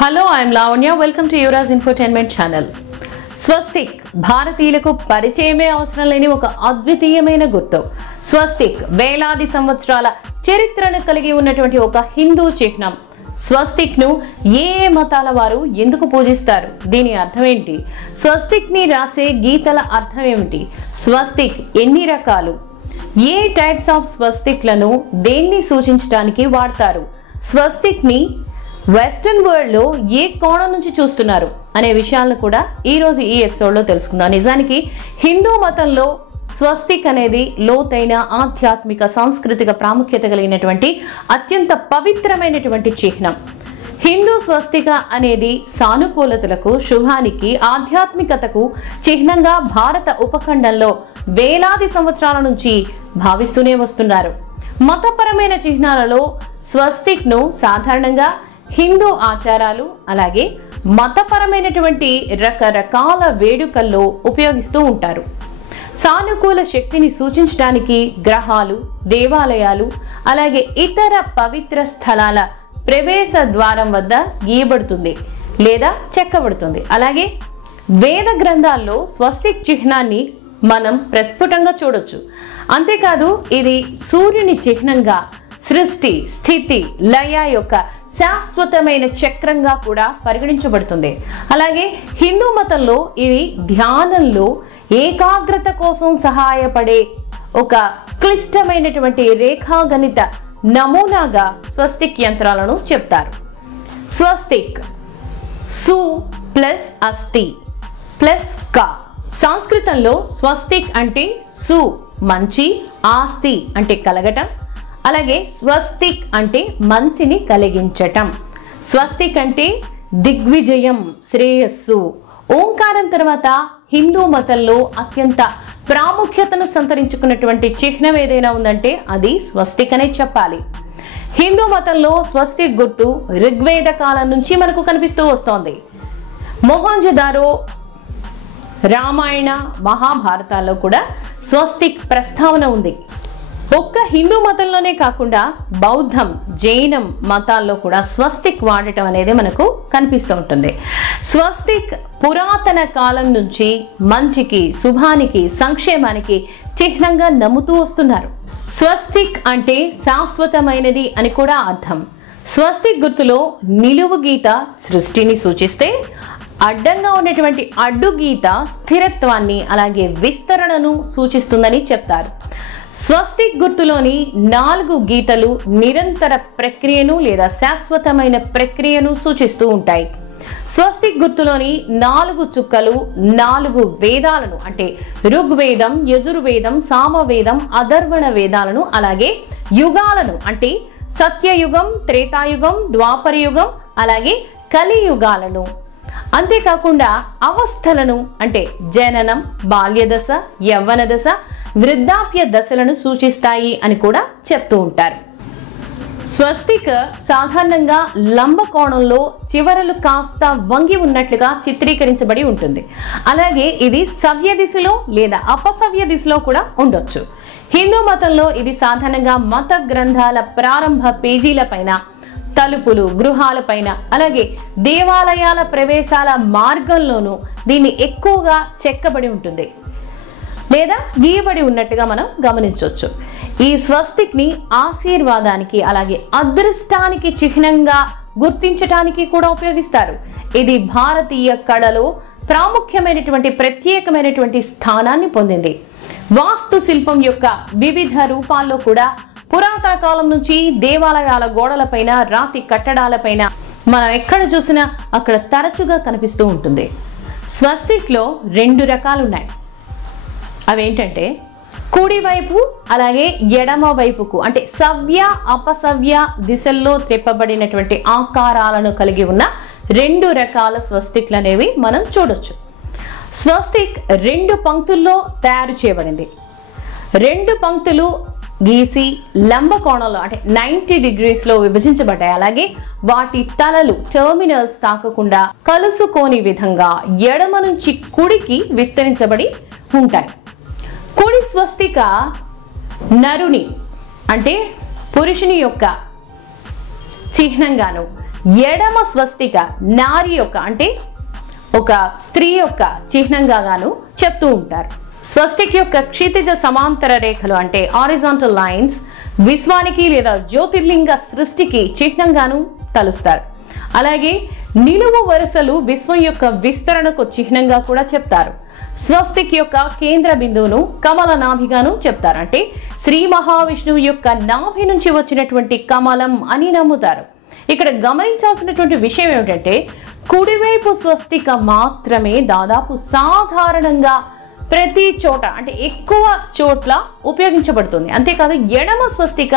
Hello, I am Lavanya. Welcome to Yura's Infotainment channel. స్వస్తిక్ భారతీయులకు పరిచయమే అవసరం లేని ఒక అద్వితీయమైన గుర్తు. స్వస్తిక్ వేలాది సంవత్సరాల చరిత్రను కలిగి ఉన్నటువంటి ఒక హిందూ చిహ్నం. స్వస్తిక్ ను ఏ మతాల వారు ఎందుకు పూజిస్తారు? దీని అర్థం ఏంటి? స్వస్తిక్ ని రాసే గీతల అర్థం ఏమిటి? స్వస్తిక్ ఎన్ని రకాలు? ఏ టైప్స్ ఆఫ్ స్వస్తిక్లను దేన్ని సూచించడానికి వాడతారు? స్వస్తిక్ ని వెస్టర్న్ వరల్డ్ లో ఏ కోణం నుంచి చూస్తున్నారు అనే విషయాలను కూడా ఈరోజు ఈ ఎపిసోడ్లో తెలుసుకుందాం. నిజానికి హిందూ మతంలో స్వస్తిక్ అనేది లోతైన ఆధ్యాత్మిక సాంస్కృతిక ప్రాముఖ్యత కలిగినటువంటి అత్యంత పవిత్రమైనటువంటి చిహ్నం. హిందూ స్వస్తిక అనేది సానుకూలతలకు, శుభానికి, ఆధ్యాత్మికతకు చిహ్నంగా భారత ఉపఖండంలో వేలాది సంవత్సరాల నుంచి భావిస్తూనే వస్తున్నారు. మతపరమైన చిహ్నాలలో స్వస్తిక్ ను సాధారణంగా హిందూ ఆచారాలు అలాగే మతపరమైనటువంటి రకరకాల వేడుకల్లో ఉపయోగిస్తూ ఉంటారు. సానుకూల శక్తిని సూచించడానికి గ్రహాలు, దేవాలయాలు అలాగే ఇతర పవిత్ర స్థలాల ప్రవేశ ద్వారం వద్ద గీయబడుతుంది లేదా చెక్కబడుతుంది. అలాగే వేద గ్రంథాల్లో స్వస్తిక్ చిహ్నాన్ని మనం ప్రస్ఫుటంగా చూడొచ్చు. అంతేకాదు ఇది సూర్యుని చిహ్నంగా సృష్టి, స్థితి, లయ యొక్క శాశ్వతమైన చక్రంగా కూడా పరిగణించబడుతుంది. అలాగే హిందూ మతంలో ఇది ధ్యానంలో ఏకాగ్రత కోసం సహాయపడే ఒక క్లిష్టమైనటువంటి రేఖాగణిత నమూనాగా స్వస్తిక్ యంత్రాలను చెప్తారు. స్వస్తిక్ సు ప్లస్ అస్తి ప్లస్ క. సంస్కృతంలో స్వస్తిక్ అంటే సు మంచి, ఆస్తి అంటే కలగటం, అలాగే స్వస్తిక్ అంటే మంచిని కలిగించటం. స్వస్తిక్ అంటే దిగ్విజయం, శ్రేయస్సు. ఓంకారం తర్వాత హిందూ మతంలో అత్యంత ప్రాముఖ్యతను సంతరించుకున్నటువంటి చిహ్నం ఏదైనా ఉందంటే అది స్వస్తిక్ అనే చెప్పాలి. హిందూ మతంలో స్వస్తిక్ గుర్తు ఋగ్వేద కాలం నుంచి మనకు కనిపిస్తూ వస్తోంది. మొహంజదారో, రామాయణ, మహాభారతాల్లో కూడా స్వస్తిక్ ప్రస్తావన ఉంది. ఒక్క హిందూ మతంలోనే కాకుండా బౌద్ధం, జైనం మతాల్లో కూడా స్వస్తిక్ వాడటం అనేది మనకు కనిపిస్తూ ఉంటుంది. స్వస్తిక్ పురాతన కాలం నుంచి మంచికి, శుభానికి, సంక్షేమానికి చిహ్నంగా నమ్ముతూ వస్తున్నారు. స్వస్తిక్ అంటే శాశ్వతమైనది అని కూడా అర్థం. స్వస్తిక్ గుర్తులో నిలువు గీత సృష్టిని సూచిస్తే, అడ్డంగా ఉన్నటువంటి అడ్డు గీత స్థిరత్వాన్ని అలాగే విస్తరణను సూచిస్తుందని చెప్తారు. స్వస్తిక్ గుర్తులోని 4 గీతలు నిరంతర ప్రక్రియను లేదా శాశ్వతమైన ప్రక్రియను సూచిస్తూ ఉంటాయి. స్వస్తిక్ గుర్తులోని 4 చుక్కలు 4 వేదాలను అంటే ఋగ్వేదం, యజుర్వేదం, సామవేదం, అథర్వణ వేదాలను అలాగే యుగాలను అంటే సత్యయుగం, త్రేతాయుగం, ద్వాపరయుగం అలాగే కలియుగాలను, అంతేకాకుండా అవస్థలను అంటే జననం, బాల్యదశ, యవ్వన దశ, వృద్ధాప్య దశలను సూచిస్తాయి అని కూడా చెప్తూ ఉంటారు. స్వస్తిక్ సాధారణంగా లంబ కోణంలో చివరలు కాస్త వంగి ఉన్నట్లుగా చిత్రీకరించబడి ఉంటుంది. అలాగే ఇది సవ్య దిశలో లేదా అపసవ్య దిశలో కూడా ఉండొచ్చు. హిందూ మతంలో ఇది సాధారణంగా మత గ్రంథాల ప్రారంభ పేజీల పైన, తలుపులు, గృహాలపైన అలాగే దేవాలయాల ప్రవేశాల మార్గంలోనూ దీన్ని ఎక్కువగా చెక్కబడి ఉంటుంది లేదా గీయబడి ఉన్నట్టుగా మనం గమనించవచ్చు. ఈ స్వస్తిక్ ని ఆశీర్వాదానికి అలాగే అదృష్టానికి చిహ్నంగా గుర్తించటానికి కూడా ఉపయోగిస్తారు. ఇది భారతీయ కళలో ప్రాముఖ్యమైనటువంటి ప్రత్యేకమైనటువంటి స్థానాన్ని పొందింది. వాస్తు శిల్పం యొక్క వివిధ రూపాల్లో కూడా పురాతన కాలం నుంచి దేవాలయాల గోడలపైన, రాతి కట్టడాలపైన మనం ఎక్కడ చూసినా అక్కడ తరచుగా కనిపిస్తూ ఉంటుంది. స్వస్తిక్ లో 2 రకాలు ఉన్నాయి. అవేంటంటే కుడివైపు అలాగే ఎడమ వైపుకు అంటే సవ్య, అపసవ్య దిశల్లో త్రిప్పబడినటువంటి ఆకారాలను కలిగి ఉన్న 2 రకాల స్వస్తిక్లు అనేవి మనం చూడొచ్చు. స్వస్తిక్ 2 పంక్తుల్లో తయారు చేయబడింది. 2 పంక్తులు గీసి లంబ కోణంలో అంటే 90 డిగ్రీస్ లో విభజించబడ్డాయి. అలాగే వాటి తలలు టెర్మినల్స్ తాకకుండా కలుసుకోని విధంగా ఎడమ నుంచి కుడికి విస్తరించబడి ఉంటాయి. కుడి స్వస్తిక నరుని అంటే పురుషుని యొక్క చిహ్నంగాను, ఎడమ స్వస్తిక నారి యొక్క అంటే ఒక స్త్రీ యొక్క చిహ్నంగా గాను చెప్తూ ఉంటారు. స్వస్తిక్ యొక్క క్షితిజ సమాంతర రేఖలు అంటే హారిజాంటల్ లైన్స్ విశ్వానికి లేదా జ్యోతిర్లింగ సృష్టికి చిహ్నంగాను తలుస్తారు. అలాగే నిలువు వరుసలు విశ్వం యొక్క విస్తరణకు చిహ్నంగా కూడా చెప్తారు. స్వస్తిక్ యొక్క కేంద్ర బిందువును కమల నాభిగాను చెప్తారు. అంటే శ్రీ మహావిష్ణువు యొక్క నాభి నుంచి వచ్చినటువంటి కమలం అని నమ్ముతారు. ఇక్కడ గమనించాల్సినటువంటి విషయం ఏమిటంటే కుడివైపు స్వస్తిక మాత్రమే దాదాపు సాధారణంగా ప్రతి చోట అంటే ఎక్కువ చోట్ల ఉపయోగించబడుతుంది. అంతేకాదు ఎడమ స్వస్తిక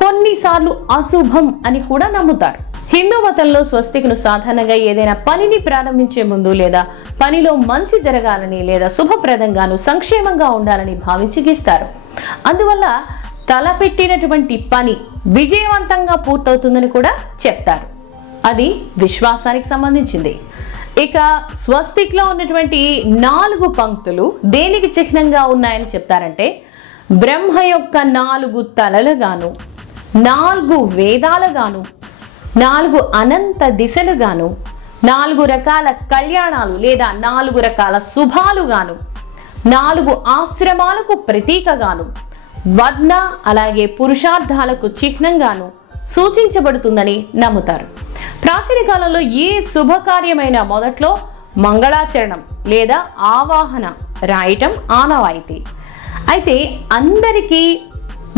కొన్నిసార్లు అశుభం అని కూడా నమ్ముతారు. హిందూ మతంలో స్వస్తికను సాధారణంగా ఏదైనా పనిని ప్రారంభించే ముందు లేదా పనిలో మంచి జరగాలని లేదా శుభప్రదంగాను సంక్షేమంగా ఉండాలని భావించి గీస్తారు. అందువల్ల తలపెట్టినటువంటి పని విజయవంతంగా పూర్తవుతుందని కూడా చెప్తారు. అది విశ్వాసానికి సంబంధించింది. ఇక స్వస్తిక్ లో ఉన్నటువంటి 4 పంక్తులు దేనికి చిహ్నంగా ఉన్నాయని చెప్తారంటే బ్రహ్మ యొక్క 4 తలలుగాను, 4 వేదాలుగాను, 4 అనంత దిశలుగాను, 4 రకాల కళ్యాణాలు లేదా 4 రకాల శుభాలుగాను, 4 ఆశ్రమాలకు ప్రతీకగాను, వర్ణ అలాగే పురుషార్థాలకు చిహ్నంగాను సూచించబడుతుందని నమ్ముతారు. ప్రాచీన కాలంలో ఏ శుభకార్యమైన మొదట్లో మంగళాచరణం లేదా ఆవాహన రాయటం ఆనవాయితీ. అయితే అందరికీ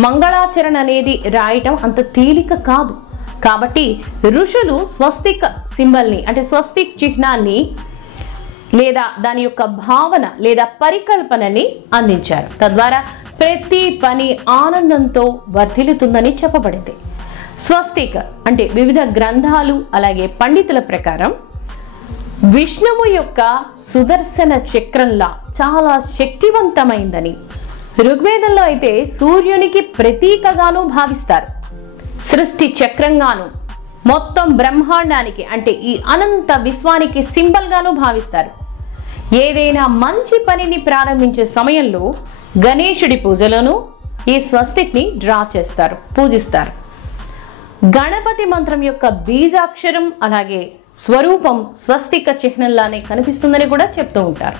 మంగళాచరణ అనేది రాయటం అంత తేలిక కాదు. కాబట్టి ఋషులు స్వస్తిక్ సింబల్ని అంటే స్వస్తిక్ చిహ్నాన్ని లేదా దాని యొక్క భావన లేదా పరికల్పనని అందించారు. తద్వారా ప్రతి పని ఆనందంతో వర్ధిల్లుతుందని చెప్పబడింది. స్వస్తిక్ అంటే వివిధ గ్రంథాలు అలాగే పండితుల ప్రకారం విష్ణువు యొక్క సుదర్శన చక్రంలా చాలా శక్తివంతమైందని, ఋగ్వేదంలో అయితే సూర్యునికి ప్రతీకగాను భావిస్తారు. సృష్టి చక్రంగాను, మొత్తం బ్రహ్మాండానికి అంటే ఈ అనంత విశ్వానికి సింబల్గాను భావిస్తారు. ఏదైనా మంచి పనిని ప్రారంభించే సమయంలో గణేశుడి పూజలోను ఈ స్వస్తిక్ని డ్రా చేస్తారు, పూజిస్తారు. గణపతి మంత్రం యొక్క బీజాక్షరం అలాగే స్వరూపం స్వస్తిక చిహ్నంలానే కనిపిస్తుందని కూడా చెప్తూ ఉంటారు.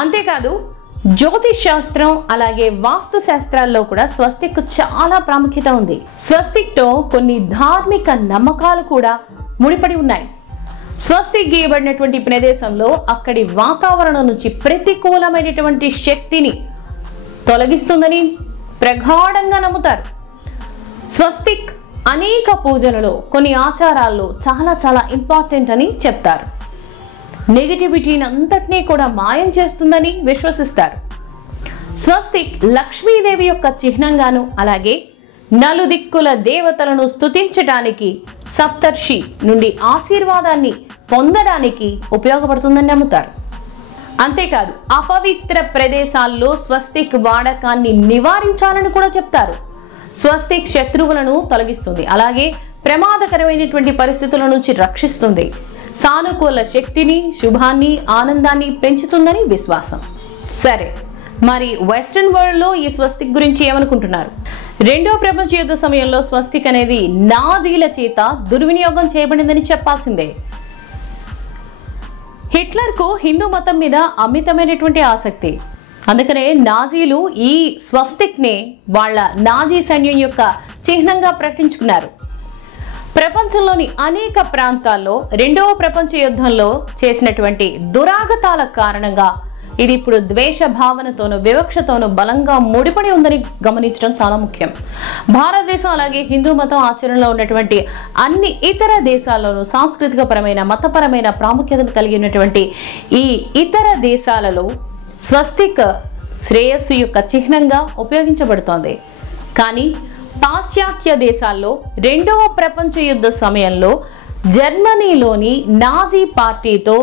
అంతేకాదు జ్యోతిష్ శాస్త్రం అలాగే వాస్తు శాస్త్రాల్లో కూడా స్వస్తిక్ చాలా ప్రాముఖ్యత ఉంది. స్వస్తిక్తో కొన్ని ధార్మిక నమ్మకాలు కూడా ముడిపడి ఉన్నాయి. స్వస్తిక్ గీయబడినటువంటి ప్రదేశంలో అక్కడి వాతావరణం నుంచి ప్రతికూలమైనటువంటి శక్తిని తొలగిస్తుందని ప్రగాఢంగా నమ్ముతారు. స్వస్తిక్ అనేక పూజలలో కొన్ని ఆచారాల్లో చాలా చాలా ఇంపార్టెంట్ అని చెప్తారు. నెగిటివిటీని అంతటినీ కూడా మాయం చేస్తుందని విశ్వసిస్తారు. స్వస్తిక్ లక్ష్మీదేవి యొక్క చిహ్నంగాను అలాగే నలుదిక్కుల దేవతలను స్తుతించడానికి సప్తర్షి నుండి ఆశీర్వాదాన్ని పొందడానికి ఉపయోగపడుతుందని నమ్ముతారు. అంతేకాదు అపవిత్ర ప్రదేశాల్లో స్వస్తిక్ వాడకాన్ని నివారించాలని కూడా చెప్తారు. స్వస్తిక్ శత్రువులను తొలగిస్తుంది, అలాగే ప్రమాదకరమైనటువంటి పరిస్థితుల నుంచి రక్షిస్తుంది, సానుకూల శక్తిని శుభాన్ని ఆనందాన్ని పెంచుతుందని విశ్వాసం. సరే, మరి వెస్ట్రన్ వరల్డ్లో ఈ స్వస్తిక్ గురించి ఏమనుకుంటున్నారు? రెండో ప్రపంచ యుద్ధ సమయంలో స్వస్తిక్ అనేది నాజీల చేత దుర్వినియోగం చేయబడిందని చెప్పాల్సిందే. హిట్లర్కు హిందూ మతం మీద అమితమైనటువంటి ఆసక్తి. అందుకనే నాజీలు ఈ స్వస్తిక్నే వాళ్ళ నాజీ సైన్యం యొక్క చిహ్నంగా ప్రకటించుకున్నారు. ప్రపంచంలోని అనేక ప్రాంతాల్లో రెండవ ప్రపంచ యుద్ధంలో చేసినటువంటి దురాగతాల కారణంగా ఇది ఇప్పుడు ద్వేష భావనతోనూ వివక్షతోనూ బలంగా ముడిపడి ఉందని గమనించడం చాలా ముఖ్యం. భారతదేశం అలాగే హిందూ మతం ఆచరణలో ఉన్నటువంటి అన్ని ఇతర దేశాల్లోనూ సాంస్కృతిక పరమైన మతపరమైన ప్రాముఖ్యతను కలిగి ఉన్నటువంటి ఈ ఇతర దేశాలలో స్వస్తిక్ శ్రేయస్సు యొక్క చిహ్నంగా ఉపయోగించబడుతోంది. కానీ పాశ్చాత్య దేశాల్లో రెండవ ప్రపంచ యుద్ధ సమయంలో జర్మనీలోని నాజీ పార్టీతో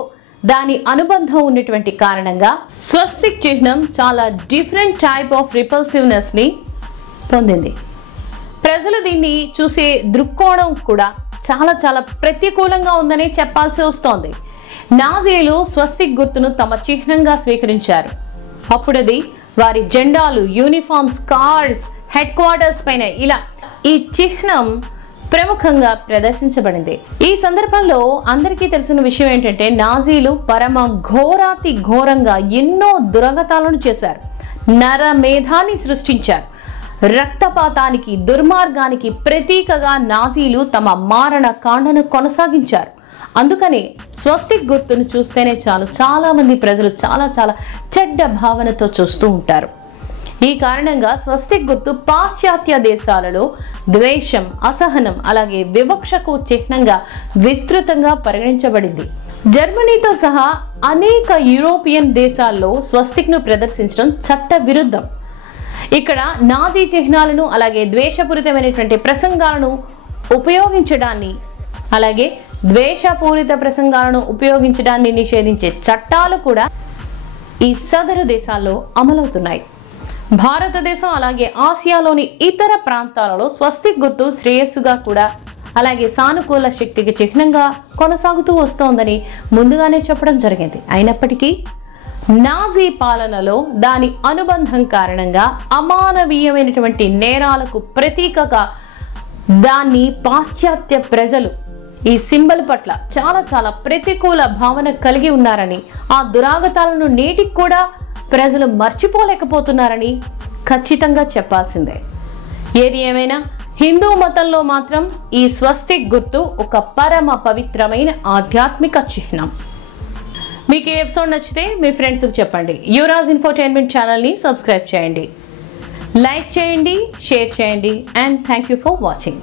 దాని అనుబంధం ఉన్నటువంటి కారణంగా స్వస్తిక్ చిహ్నం చాలా డిఫరెంట్ టైప్ ఆఫ్ రిపల్సివ్నెస్ ని పొందింది. ప్రజలు దీన్ని చూసే దృక్కోణం కూడా చాలా చాలా ప్రతికూలంగా ఉందని చెప్పాల్సి వస్తోంది. నాజీలు స్వస్తిక్ గుర్తును తమ చిహ్నంగా స్వీకరించారు. అప్పుడది వారి జెండాలు, యూనిఫామ్స్, కార్స్, హెడ్ క్వార్టర్స్ పైన ఇలా ఈ చిహ్నం ప్రముఖంగా ప్రదర్శించబడింది. ఈ సందర్భంలో అందరికీ తెలిసిన విషయం ఏంటంటే నాజీలు పరమ ఘోరాతి ఘోరంగా ఎన్నో దురగతాలను చేశారు, నరమేధాన్ని సృష్టించారు. రక్తపాతానికి, దుర్మార్గానికి ప్రతీకగా నాజీలు తమ మారణ కాండను కొనసాగించారు. అందుకని స్వస్తిక్ గుర్తును చూస్తేనే చాలా మంది ప్రజలు చాలా చెడ్డ భావనతో చూస్తూ ఉంటారు. ఈ కారణంగా స్వస్తిక్ గుర్తు పాశ్చాత్య దేశాలలో ద్వేషం, అసహనం, అలాగే వివక్షకు చిహ్నంగా విస్తృతంగా పరిగణించబడింది. జర్మనీతో సహా అనేక యూరోపియన్ దేశాల్లో స్వస్తిక్ను ప్రదర్శించడం చట్ట విరుద్ధం. ఇక్కడ నాజీ చిహ్నాలను అలాగే ద్వేషపూరితమైనటువంటి ప్రసంగాలను ఉపయోగించడాన్ని, అలాగే ద్వేషపూరిత ప్రసంగాలను ఉపయోగించడాన్ని నిషేధించే చట్టాలు కూడా ఈ సదరు దేశాల్లో అమలవుతున్నాయి. భారతదేశం అలాగే ఆసియాలోని ఇతర ప్రాంతాలలో స్వస్తిక్ గుర్తు శ్రేయస్సుగా కూడా, అలాగే సానుకూల శక్తికి చిహ్నంగా కొనసాగుతూ వస్తోందని ముందుగానే చెప్పడం జరిగింది. అయినప్పటికీ నాజీ పాలనలో దాని అనుబంధం కారణంగా అమానవీయమైనటువంటి నేరాలకు ప్రతీకగా దాన్ని పాశ్చాత్య ప్రజలు ఈ సింబల్ పట్ల చాలా ప్రతికూల భావన కలిగి ఉన్నారని, ఆ దురాగతాలను నేటికి కూడా ప్రజలు మర్చిపోలేకపోతున్నారని ఖచ్చితంగా చెప్పాల్సిందే. ఏది ఏమైనా హిందూ మతంలో మాత్రం ఈ స్వస్తిక్ గుర్తు ఒక పరమ పవిత్రమైన ఆధ్యాత్మిక చిహ్నం. మీకు ఈ ఎపిసోడ్ నచ్చితే మీ ఫ్రెండ్స్కి చెప్పండి. యువరాజ్ ఇన్ఫోటైన్మెంట్ ఛానల్ని సబ్స్క్రైబ్ చేయండి, లైక్ చేయండి, షేర్ చేయండి. And thank you for watching.